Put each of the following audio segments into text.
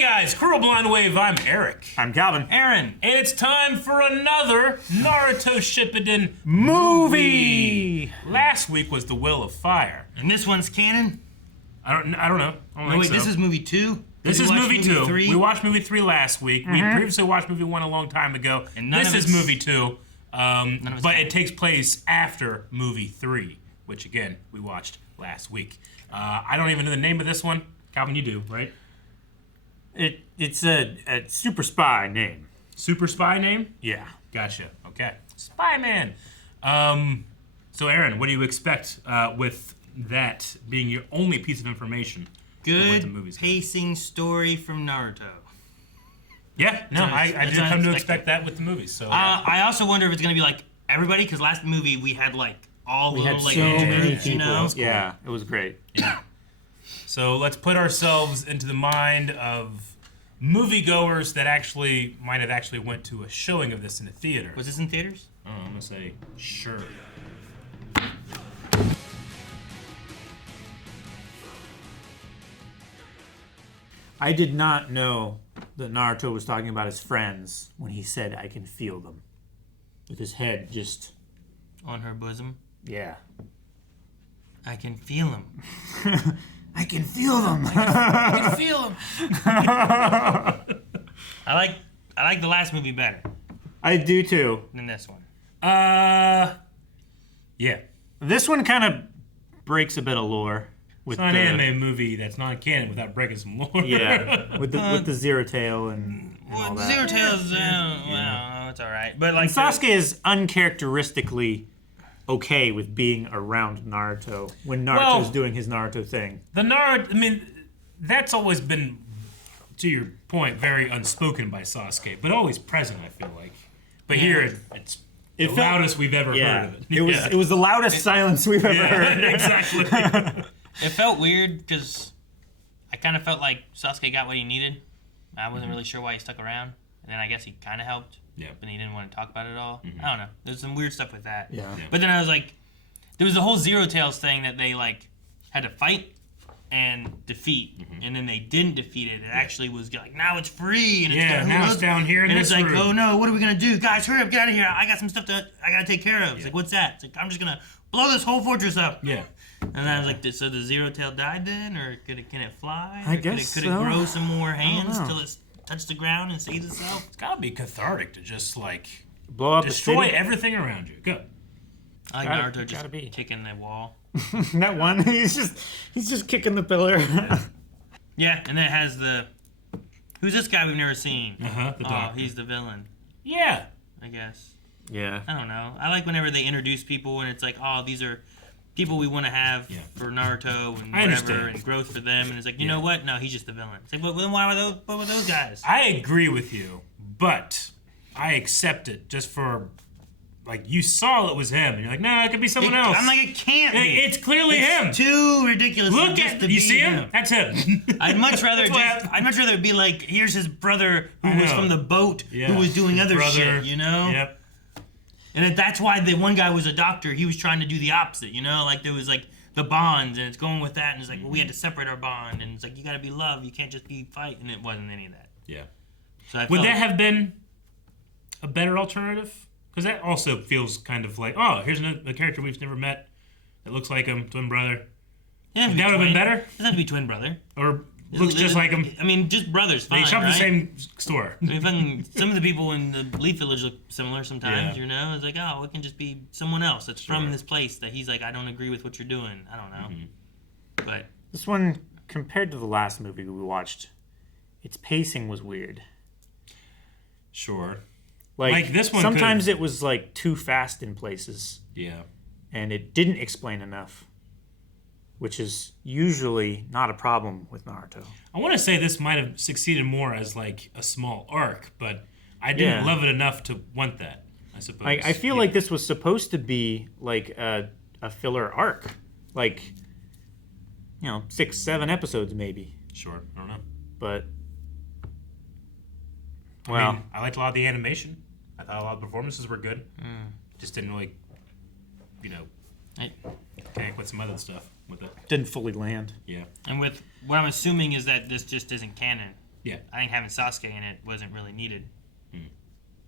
guys, Cruel Blind Wave, I'm Eric. I'm Calvin. Aaron. And it's time for another Naruto Shippuden Movie! Last week was The Will of Fire. And this one's canon? I don't know. No, wait, this is movie 2? This is movie 2. 3? We watched movie 3 last week. We previously watched movie 1 a long time ago. And this is movie 2. But count. it takes place after movie 3, which again, we watched last week. I don't even know the name of this one. Calvin, you do, right? It's a super spy name. Super spy name? Yeah. Gotcha. Okay. Spy Man. So Aaron, what do you expect with that being your only piece of information? Good pacing story from Naruto. Yeah, no, I did come to expect that with the movies. So I also wonder if it's gonna be like everybody, because last movie we had like all the little like groups, you know? Cool. Yeah, it was great. Yeah. So let's put ourselves into the mind of moviegoers that might have actually went to a showing of this in a theater. Was this in theaters? Oh, I'm gonna say sure. I did not know that Naruto was talking about his friends when he said, "I can feel them." With his head just... On her bosom. Yeah. I can feel him. I can feel them. I can feel him. I like the last movie better I do too. than this one. Yeah. This one kind of breaks a bit of lore. With It's an anime movie that's not canon without breaking some lore. Yeah, with the Zero Tail and all that. Zero Tails, well, it's all right. But like And Sasuke is uncharacteristically okay with being around Naruto when Naruto's doing his Naruto thing. The Naruto, I mean, that's always been, to your point, very unspoken by Sasuke, but always present, I feel like. But here, it's the loudest we've ever heard of it. It was the loudest silence we've ever heard. Exactly. It felt weird because I kind of felt like Sasuke got what he needed. I wasn't really sure why he stuck around. And then I guess he kind of helped. Yeah. But he didn't want to talk about it at all. I don't know. There's some weird stuff with that. Yeah. But then I was like, there was the whole Zero Tails thing that they like had to fight and defeat. And then they didn't defeat it. It actually was like, now it's free. And now it's down here in and this it's like, room. oh no, what are we going to do? Guys, hurry up, get out of here. I got some stuff I got to take care of. It's like, what's that? It's like, I'm just going to blow this whole fortress up. Yeah. And then I was like, so the Zero Tail died then? Or can it fly? I Or guess could so. it grow some more hands know. till it touches the ground and saves itself? It's gotta be cathartic to just, like, Blow up destroy the city. everything around you. Go. I like Gotta Naruto just be. kicking the wall. That one, he's just kicking the pillar. Yeah, and then it has the... Who's this guy we've never seen? The Oh, doctor. he's the villain, Yeah. I guess. Yeah. I don't know. I like whenever they introduce people and it's like, oh, these are people we want to have for Naruto and I whatever understand. and growth for them. And it's like, you know what? No, he's just the villain. It's like, well, then why were those guys? I agree with you, but I accept it just for, like, you saw it was him, and you're like, no, it could be someone else. I'm like, it can't be. It's clearly him. Too ridiculous. Look just at to you be see him? That's him. I'd much rather That's what happened. I'd much rather it be like, here's his brother who I was know. from the boat who was doing His other brother. shit, you know? Yep. And that's why the one guy was a doctor. He was trying to do the opposite, you know? Like there was like the bonds and it's going with that and it's like, well, we had to separate our bond and it's like you gotta be love, you can't just be fight, and it wasn't any of that. Yeah. So Would that have been a better alternative? Because that also feels kind of like, oh, here's a character we've never met that looks like him, twin brother. That would have been better? It doesn't have to be twin brother. Or looks just like him. I mean, just brothers, fine, They shop at right? the same store. I mean, fucking, some of the people in the Leaf Village look similar sometimes, Yeah. you know? It's like, oh, it can just be someone else that's from this place that he's like, I don't agree with what you're doing. I don't know. But This one, compared to the last movie we watched, its pacing was weird. Sure. Like this one sometimes it was like too fast in places, Yeah. and it didn't explain enough, which is usually not a problem with Naruto. I want to say this might have succeeded more as like a small arc, but I didn't love it enough to want that, I suppose. I feel like this was supposed to be like a filler arc, like 6-7 episodes maybe, Sure. I don't know. but I mean, I liked a lot of the animation. I thought a lot of the performances were good. Just didn't really, connect with some other stuff with it. didn't fully land. Yeah. and with what I'm assuming is that this just isn't canon. Yeah. I think having Sasuke in it wasn't really needed.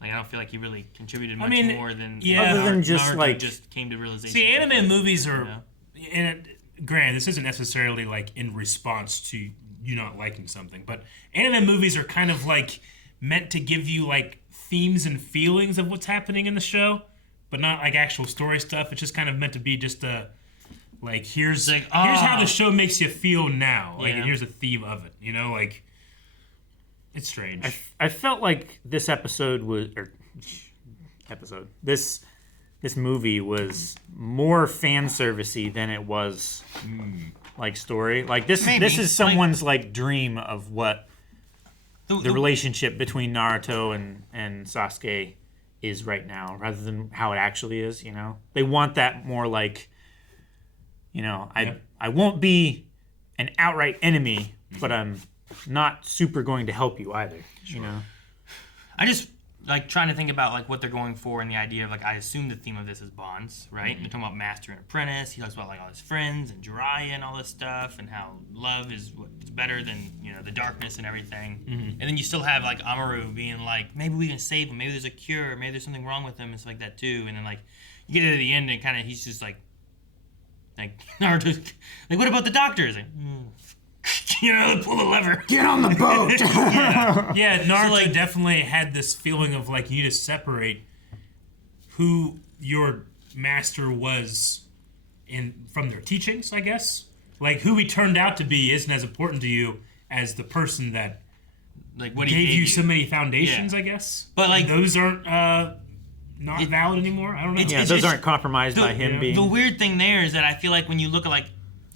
Like, I don't feel like he really contributed much more than other than just Naruto like just came to realization. See, anime movies are, you know? and granted, this isn't necessarily like in response to you not liking something, but anime movies are kind of like meant to give you like themes and feelings of what's happening in the show, but not like actual story stuff. It's just kind of meant to be just a like here's how the show makes you feel now, like and here's a theme of it. You know, like it's strange. I felt like this this movie was more fan servicey than it was like story. Like this is someone's like dream of what the relationship between Naruto and Sasuke is right now, rather than how it actually is. You know, they want that more like, you know, I won't be an outright enemy, but I'm not super going to help you either. Sure. You know, I just like trying to think about like what they're going for and the idea of like, I assume the theme of this is bonds, right? They're talking about master and apprentice. He talks about like all his friends and Jiraiya and all this stuff, and how love is what's better than, you know, the darkness and everything. And then you still have like Amaru being like, maybe we can save him, maybe there's a cure, maybe there's something wrong with him and stuff like that too. And then like you get to the end and kind of he's just like Naruto's like, what about the doctors? Like, you know, pull the lever. get on the boat. Yeah, Naruto definitely had this feeling of like you need to separate who your master was from their teachings, I guess. Like who he turned out to be isn't as important to you as the person that like what gave he you so many foundations, I guess. But like those aren't not valid anymore. I don't know. Those aren't compromised by him being. The weird thing there is that I feel like when you look at like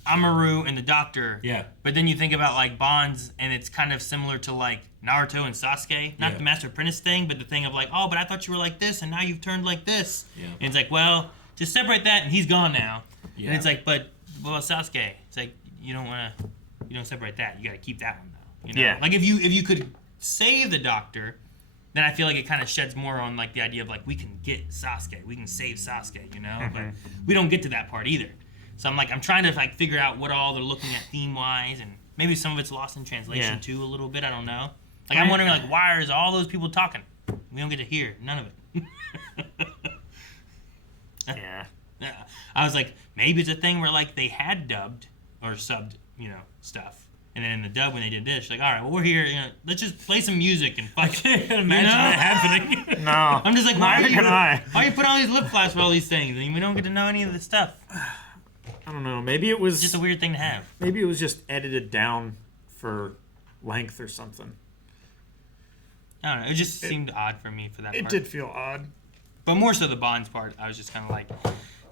Amaru and the Doctor, but then you think about like bonds, and it's kind of similar to like Naruto and Sasuke, not the Master Apprentice thing, but the thing of like, oh, but I thought you were like this, and now you've turned like this, and it's like, well, just separate that, and he's gone now, and it's like, but what about Sasuke? It's like you don't separate that. You got to keep that one though. You know? Yeah. Like if you could save the Doctor, then I feel like it kind of sheds more on like the idea of like we can get Sasuke, we can save Sasuke, you know, but we don't get to that part either. So I'm trying to like figure out what all they're looking at theme wise, and maybe some of it's lost in translation too a little bit. I don't know. Like I'm wondering like why is all those people talking? We don't get to hear none of it. Yeah. I was like, maybe it's a thing where like they had dubbed or subbed, you know, stuff, and then in the dub when they did this, like, all right, well we're here, you know, let's just play some music and fuck. I can't imagine that happening. No. I'm just like, why Why are you putting all these lip flaps for all these things, and we don't get to know any of this stuff? I don't know. Maybe it was It's just a weird thing to have. Maybe it was just edited down for length or something. I don't know. It just seemed odd for me for that part. It did feel odd. But more so the bonds part, I was just kind of like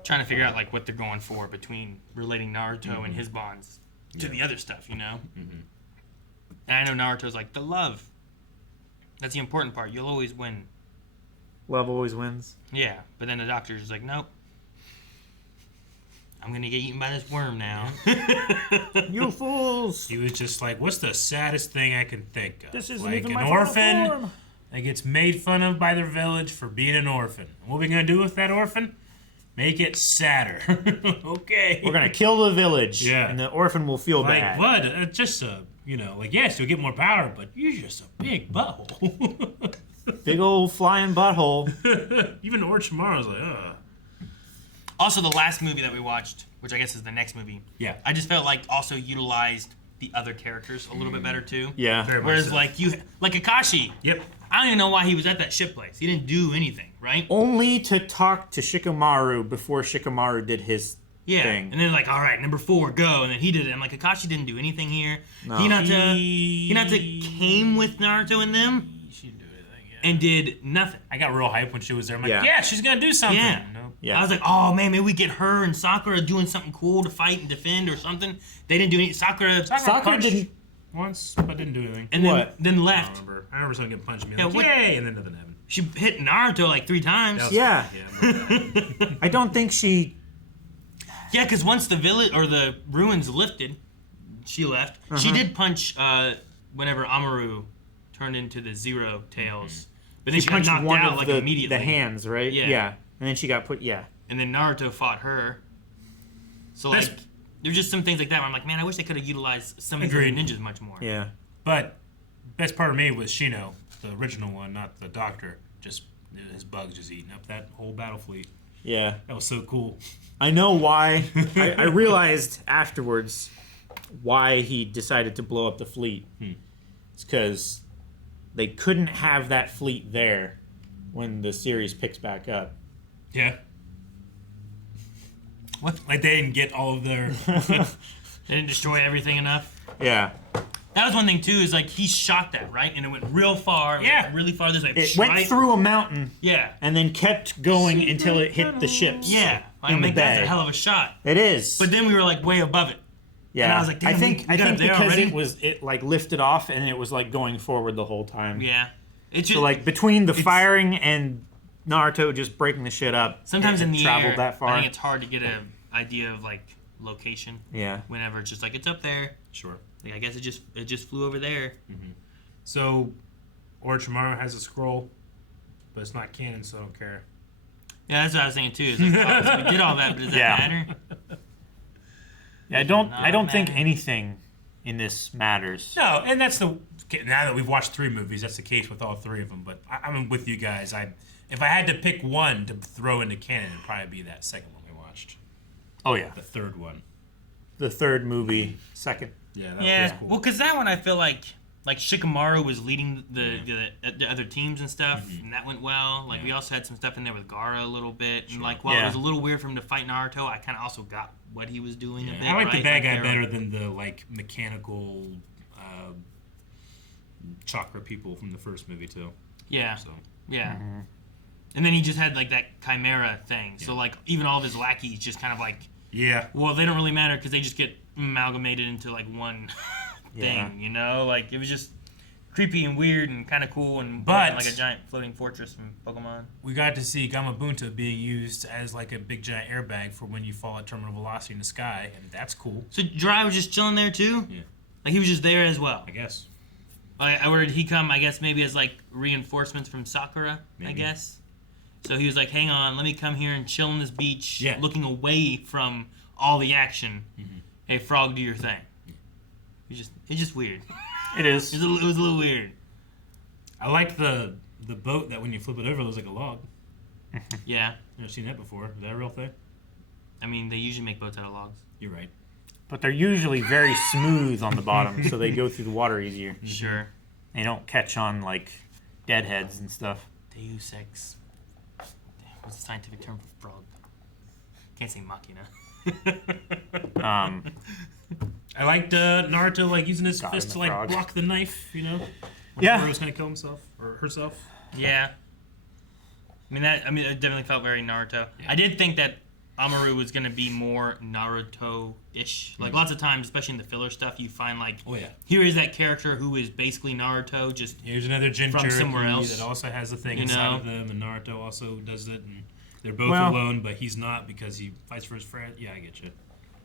trying to figure out like what they're going for between relating Naruto and his bonds to the other stuff, you know? And I know Naruto's like, the love. That's the important part. You'll always win. Love always wins. Yeah. But then the Doctor's just like, nope. I'm going to get eaten by this worm now. You fools! He was just like, what's the saddest thing I can think of? This isn't like even an my orphan form. that gets made fun of by their village for being an orphan. What are we going to do with that orphan? Make it sadder. Okay. We're going to kill the village. Yeah. And the orphan will feel like, bad. Bud, just a, you know, like, yes, you'll get more power, but you're just a big butthole. Big old flying butthole. Even Orochimaru's like, ugh. Also, the last movie that we watched, which I guess is the next movie, I just felt like also utilized the other characters a little bit better too. Yeah. Very much Whereas so. like Akashi, Yep. I don't even know why he was at that ship place. He didn't do anything, right? Only to talk to Shikamaru before Shikamaru did his thing. And then like, all right, number 4, go. And then he did it. I'm like, Akashi didn't do anything here. No. Hinata came with Naruto and them She didn't do anything, yeah. and did nothing. I got real hype when she was there. I'm like, Yeah. yeah, she's going to do something. Yeah. Nope. Yeah. I was like, oh man, maybe we get her and Sakura doing something cool to fight and defend or something. They didn't do any. Sakura Sakura punched didn't. once, but didn't do anything. and What? then I don't left. remember. I remember someone getting punched me. Yeah, Like, what- yay! And then nothing happened. She hit Naruto like 3 times. That was- Yeah. Yeah. I don't think she. Yeah, because once the village or the ruins lifted, she left. She did punch whenever Amaru turned into the Zero Tails, but then she got punched knocked one out of like the immediately. hands, right? Yeah. And then she got put. Yeah. And then Naruto fought her. So That's- like, there's just some things like that where I'm like, man, I wish they could have utilized some of the Agreed. ninjas much more. Yeah. But best part of me was Shino, the original one, not the Doctor. Just his bugs just eating up that whole battle fleet. Yeah. That was so cool. I know why. I realized afterwards why he decided to blow up the fleet. It's because they couldn't have that fleet there when the series picks back up. Yeah. What? Like they didn't get all of their... They didn't destroy everything enough. Yeah. That was one thing too. Is like he shot that right, and it went real far. Yeah. Like, really far. This way. It went through a mountain. Yeah. And then kept going until it hit the ships. Yeah. I in think the that's bay. a hell of a shot. It is. But then we were like way above it. yeah. And I was like, damn, I think we got up there because already? it like lifted off and it was like going forward the whole time. Yeah. It's just, So like between the firing and Naruto just breaking the shit up, sometimes it in the traveled air, that far. I think it's hard to get an idea of like location. Yeah. Whenever it's just like it's up there. Sure. Like, I guess it just flew over there. So, Orochimaru has a scroll, but it's not canon, so I don't care. Yeah, that's what I was thinking too. It's like, oh, so we did all that, but does that Yeah. matter? Yeah, I don't think matter. anything in this matters. No, and that's the... Now that we've watched 3 movies, that's the case with all 3 of them, but I'm with you guys. If I had to pick one to throw into canon, it'd probably be that second one we watched. Oh yeah. The third one. The third movie, second. Yeah, that Yeah, was cool. well, because that one I feel like Shikamaru was leading the other teams and stuff, and that went well. Like we also had some stuff in there with Gaara a little bit, and like while it Yeah. was a little weird for him to fight Naruto, I kind of also got what he was doing a bit. I like the right? bad guy they were- better than the like mechanical chakra people from the first movie too. Yeah, So yeah. And then he just had like that chimera thing. So like even all of his lackeys just kind of like, yeah, well, they don't really matter because they just get amalgamated into like one Yeah. thing, you know? Like it was just creepy and weird and kind of cool and But- like a giant floating fortress from Pokemon. we got to see Gamabunta being used as like a big giant airbag for when you fall at terminal velocity in the sky, and that's cool. So Jiraiya was just chilling there too? Yeah. Like he was just there as well. I guess. Or did he come, I guess, maybe as like reinforcements from Sakura, I Maybe. guess? So he was like, hang on, let me come here and chill on this beach, Yeah. looking away from all the action. Hey, Frog, do your thing. It's just weird. It is. It was a little weird. I like the boat that when you flip it over looks like a log. Yeah. Never seen that before. Is that a real thing? I mean, they usually make boats out of logs. You're right. But they're usually very smooth on the bottom, so they go through the water easier. Sure. They don't catch on like deadheads and stuff. Deus Ex. Damn, what's the scientific term for frog? Can't say machina. I liked Naruto like using his God, fist and to the like frog. block the knife, you know? When Yeah. Naruto was gonna kill himself or herself. Yeah. I mean, it definitely felt very Naruto. Yeah. I did think that Amaru was going to be more Naruto-ish. Like, lots of times, especially in the filler stuff, you find, like, Oh yeah. here is that character who is basically Naruto, just... Here's another Jin From Cherokee somewhere else. that also has the thing You inside know? of them, and Naruto also does it, and they're both Well- alone, but he's not because he fights for his friend. Yeah, I get you.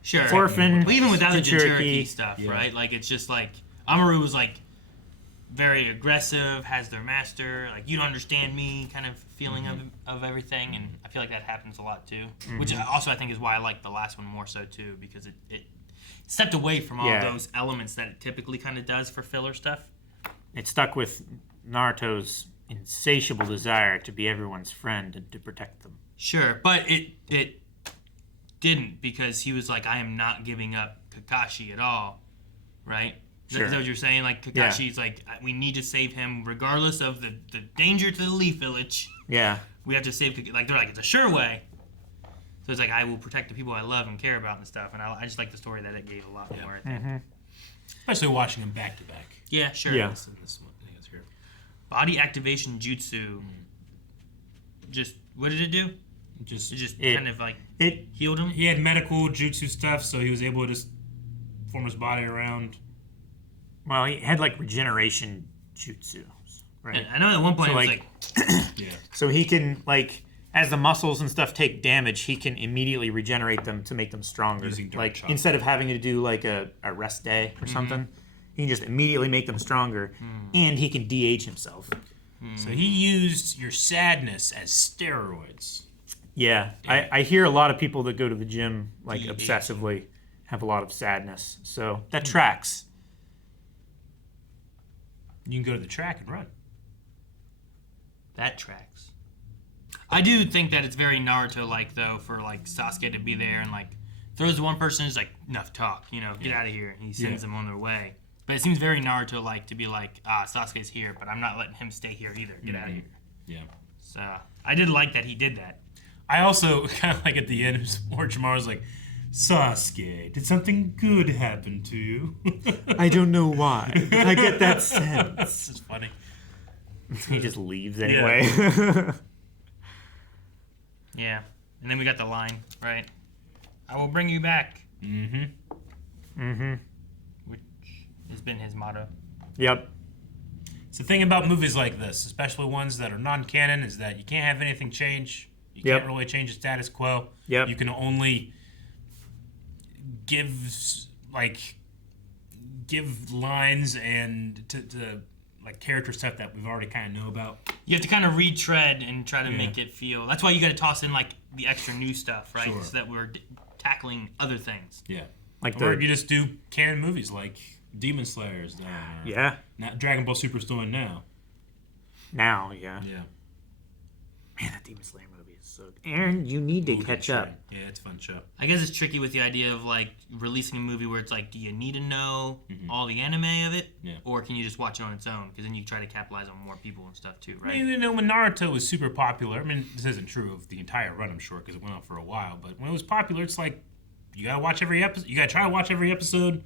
Sure. Orphan. But even without the Jin Jin Cherokee. Cherokee stuff, Yeah. right? Like, it's just, like, Amaru was, like, very aggressive, has their master, like, you don't understand me kind of feeling of everything, and I feel like that happens a lot, too. Which also I think is why I like the last one more so, too, because it stepped away from all Yeah. those elements that it typically kind of does for filler stuff. It stuck with Naruto's insatiable desire to be everyone's friend and to protect them. Sure, but it didn't, because he was like, I am not giving up Kakashi at all, right? Sure. Is that what you're saying? Like, Kakashi's like, we need to save him regardless of the danger to the Leaf Village. Yeah. We have to save, like, they're like, it's a sure way. So it's like, I will protect the people I love and care about and stuff. And I just like the story that it gave a lot more, I think. Especially watching them back to back. Yeah, sure. Yeah. This one, I think it's here. Body activation jutsu. Just, what did it do? It just It- kind of like It healed him? He had medical jutsu stuff, so he was able to just form his body around. well, he had like regeneration jutsu, right? I know at one point So, it was like- like Yeah. So he can like as the muscles and stuff take damage, he can immediately regenerate them to make them stronger. Using dark Like chakra. instead of having to do like a rest day or something, he can just immediately make them stronger, and he can de-age himself. So he used your sadness as steroids. Yeah, I hear a lot of people that go to the gym like De-age. You can go to the track and run. That tracks. I do think that it's very Naruto-like, though, for, like, Sasuke to be there and, like, throws to one person is like, enough talk, you know, get out of here. And he sends them on their way. But it seems very Naruto-like to be like, Sasuke's here, but I'm not letting him stay here either. Get out of here. Yeah. So, I did like that he did that. I also kind of like at the end, Orochimaru's like, Sasuke, did something good happen to you? I don't know why, but I get that sense. This is funny. He just leaves anyway. Yeah. And then we got the line, right? I will bring you back. Which has been his motto. Yep. It's the thing about movies like this, especially ones that are non-canon, is that you can't have anything change. You can't really change the status quo. Yep. You can only give lines and to like character stuff that we've already kind of know about. You have to kind of retread and try to make it feel. That's why you got to toss in like the extra new stuff, right? Sure. So that we're tackling other things. Yeah. Like Or you just do canon movies like Demon Slayer's done. Yeah. Dragon Ball Super's doing now. Now, yeah. Yeah. Man, that Demon Slayer movie is so good. Aaron, you need to catch up. Yeah, it's a fun show. I guess it's tricky with the idea of like releasing a movie where it's like, do you need to know all the anime of it, or can you just watch it on its own? Because then you try to capitalize on more people and stuff too, right? I mean, you know, when Naruto was super popular, I mean, this isn't true of the entire run, I'm sure, because it went on for a while. But when it was popular, it's like you gotta watch every episode. You gotta try to watch every episode.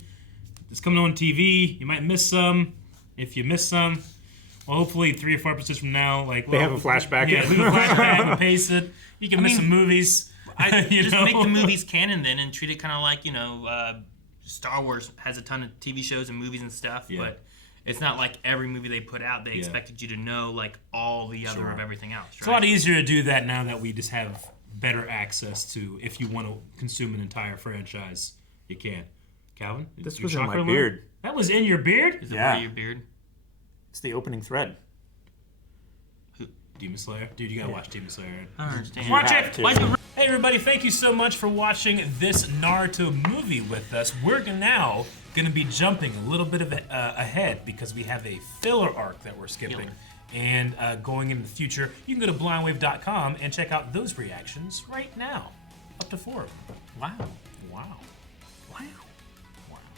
It's coming on TV. You might miss some. If you miss some, well, hopefully 3 or 4 episodes from now, like They have a flashback. Yeah, we can flashback and pace it. You can miss some movies. Just make the movies canon then and treat it kind of like, you know, Star Wars has a ton of TV shows and movies and stuff, but it's not like every movie they put out, they expected you to know like all the other of everything else, right? It's a lot easier to do that now that we just have better access to, if you want to consume an entire franchise, you can. Calvin? This your was in my chocolate beard. alert? That was in your beard? Is it part of your beard? It's the opening thread. Demon Slayer? Dude, you gotta watch Demon Slayer. I don't understand. Watch it! Why is it Hey everybody, thank you so much for watching this Naruto movie with us. We're now going to be jumping a little bit of ahead because we have a filler arc that we're skipping. And going into the future, you can go to blindwave.com and check out those reactions right now. Up to 4 of them. Wow. Wow. Wow.